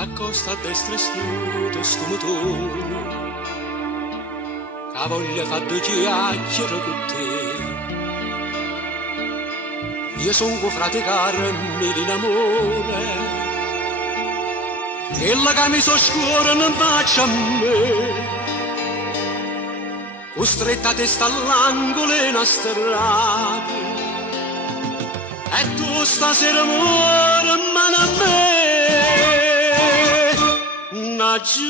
accosta a destra e schiude sto motore, che voglia fa due chiacchiere con te. Io son con frate Carmi in amore, e la camicia scura non faccia a me, costretta a testa all'angolo in una strada, e tu stasera muore mano a me. Na Giulia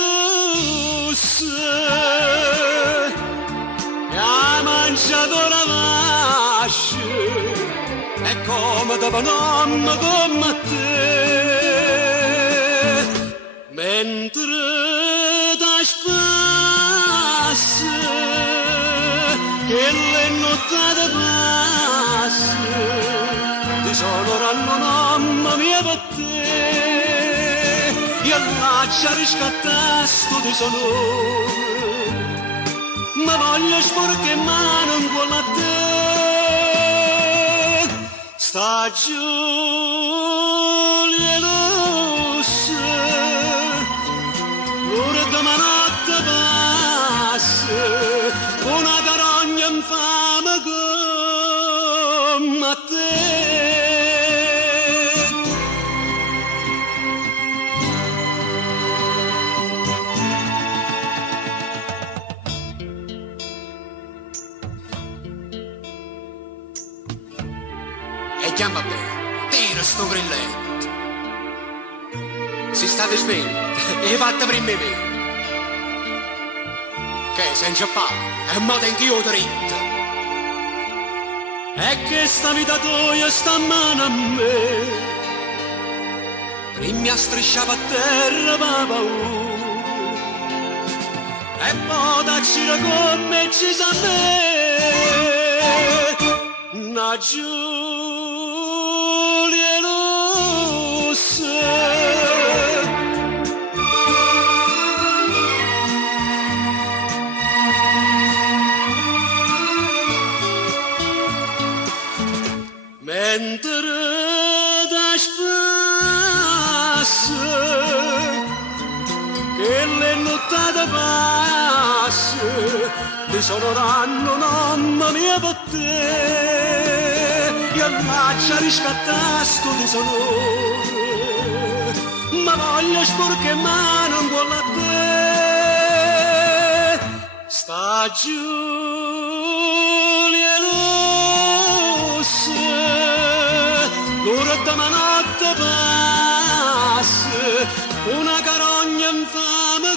Lusse che ha mangiato la vascia e come da panonna come a te, mentre da spassa che le notte passa disonoranno mamma mia per te. Io lascio riscattare sto disonore, ma voglio sporche mano in quella a te. Sta Giulia Lusse, l'ora da manotte passa, una carogna infame come a te. E chiama bene, tira sto grilletto. Si state spenti e fatte prima me. Che senza palla e mo tengo io dritto. E che sta vita tua sta a mano a me. Prima a strisciava a terra pa paura, e poi da gira con me ci sa me. Na Giulia Lusse mentre da spassa che le nottate passa disonoranno mamma mia per te. Io lascio riscattare sto disonore, ma voglio sporche mano in quella a te. Sta Giulia Lusse, l'ora da manotte passa, una carogna infame